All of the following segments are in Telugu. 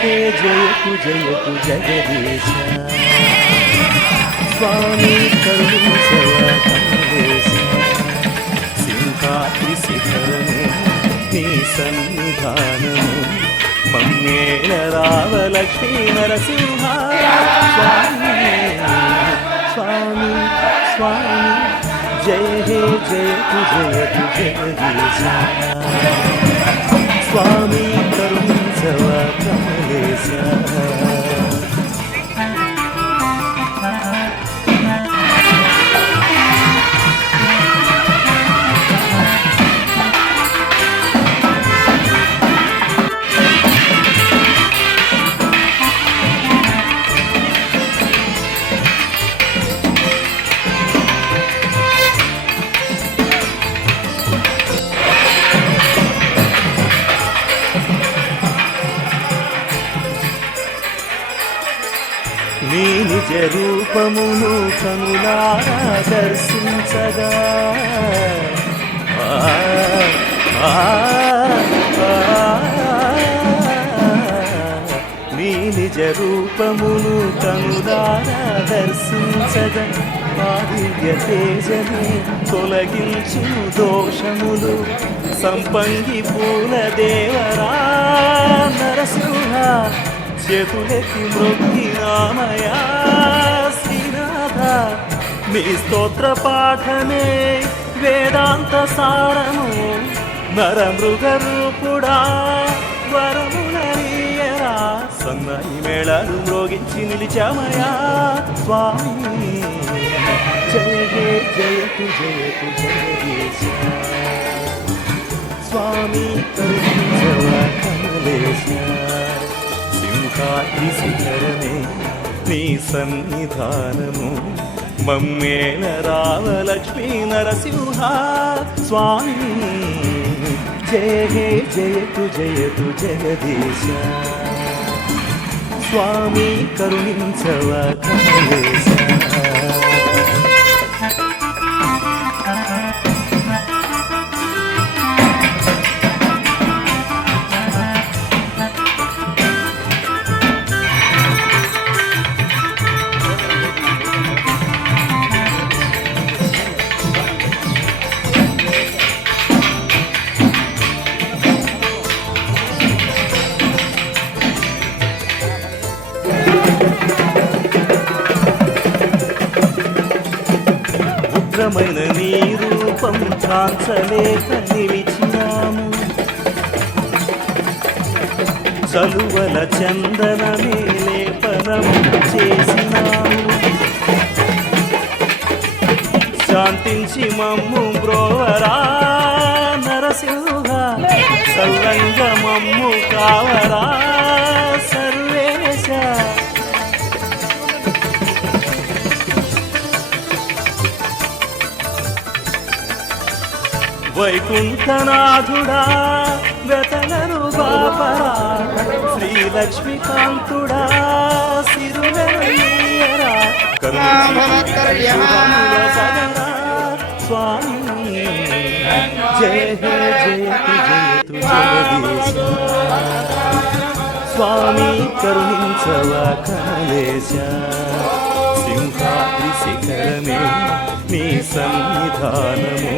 హే జయతు జయతు జగదీశ స్వామి కరుణించవ కమలేశ సింహాద్రి శిఖరమే నీ సన్నిధానము మమ్మేల రావ లక్ష్మీ నరసింహ స్వామి స్వామి స్వామి జయ హే జయతు జయతు జగదీశ స్వామి నీ నిజ రూపమును కనులారా దర్శించగా నీ నిజ రూపమును కనులారా దర్శించగా ఆ తేజమే తొలగించు దోషములు సంపంగి పూల దేవరా నరసింహ చేతులెత్తి రామయ శ్రీనాథ మీ స్తోత్ర పాఠమే వేదాంత సారము. నరమృగ రూపుడా వరమునరియరా. సన్నాయి మేళాలు మ్రోగించి నిలిచామయా స్వామి. జయ హే జయతు జయతు జగదీశ స్వామి కరుణించవ కమలేశ కాటి శిఖరమే నీ సన్నిధానము మమ్మేల రావ లక్ష్మీ నరసింహ స్వామి జయ హే జయతు జయతు జగదీశ స్వామి కరుణించవ కమలేశ ఉగ్రమైన నీ రూపం కాంచలేక నిలిచినాము చలువల చందనమే లేపనం చేసినాము. శాంతించి మమ్ము బ్రోవరా నరసింహ సల్లంగ మమ్ము కావరా వైకుంఠనాథుడా వెతలను బాపరా శ్రీలక్ష్మీకాంతుడా సిరులరా స్వామి జయ హే జయతు జయతు స్వామి కరుణించవ కమలేశ సింహాద్రి శిఖరమే నీ సన్నిధానము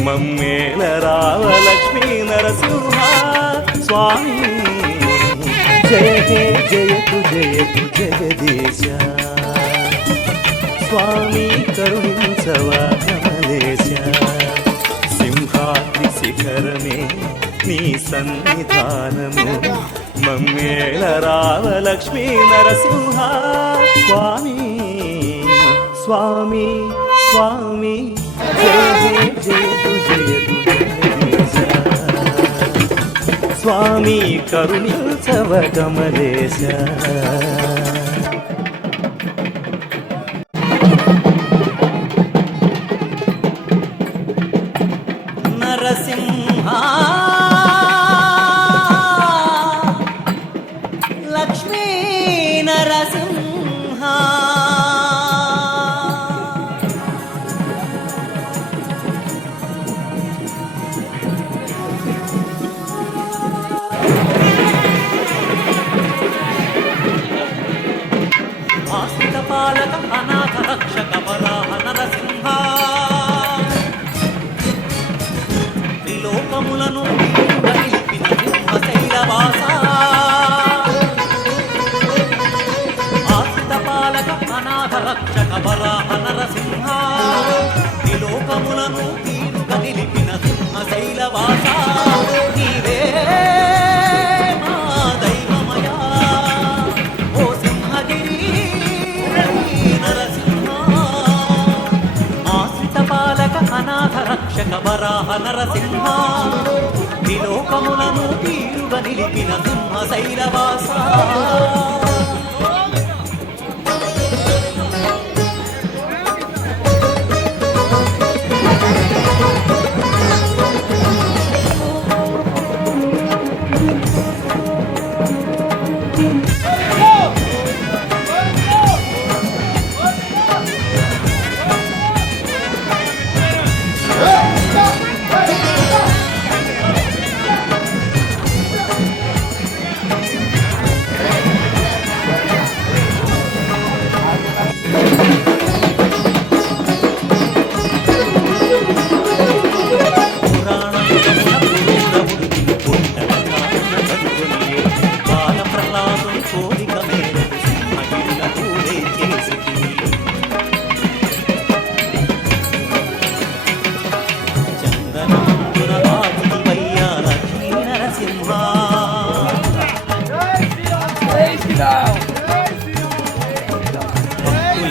మమ్మేల రావ లక్ష్మీ నరసింహ స్వామి. జయ హే జయతు జయతు జగదీశ. స్వామి కరుణించవ కమలేశ. సింహాద్రి శిఖరమే నీ సన్నిధానము. మమ్మేళ రావ లక్ష్మీ నరసింహ స్వామి. స్వామి స్వామి స్వామి కరుణించవ కమలేశ నరసింహ. లక్ష్మీ నరసింహ. త్రిలోకములను తీరుగా నిలిపిన సింహశైలవాస. నీవే మా దైవమయా. ఓ సింహగిరి నరసింహ. ఆశ్రిత పాలక అనాథ రక్షక వరాహ నరసింహ. విలోకములను తీరుగా నిలిపిన సింహ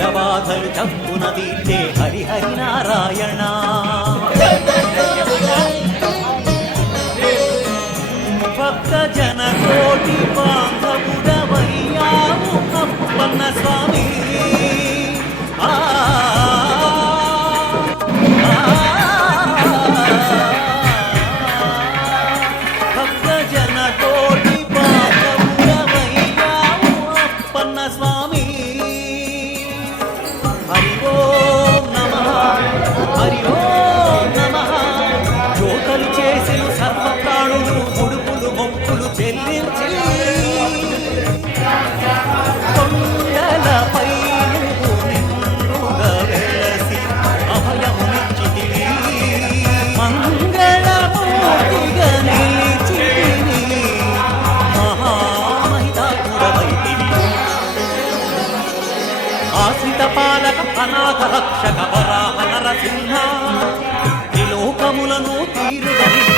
భక్తుల బాధలు చప్పున తీర్చే హరిహరి నారాయణ. భక్త జన కోటి బాంధవుడవయ్యావు అప్పన్న స్వామి. అనాథ రక్షక వరాహ నరసింహ. త్రిలోకములను తీరుగా నిలిపిన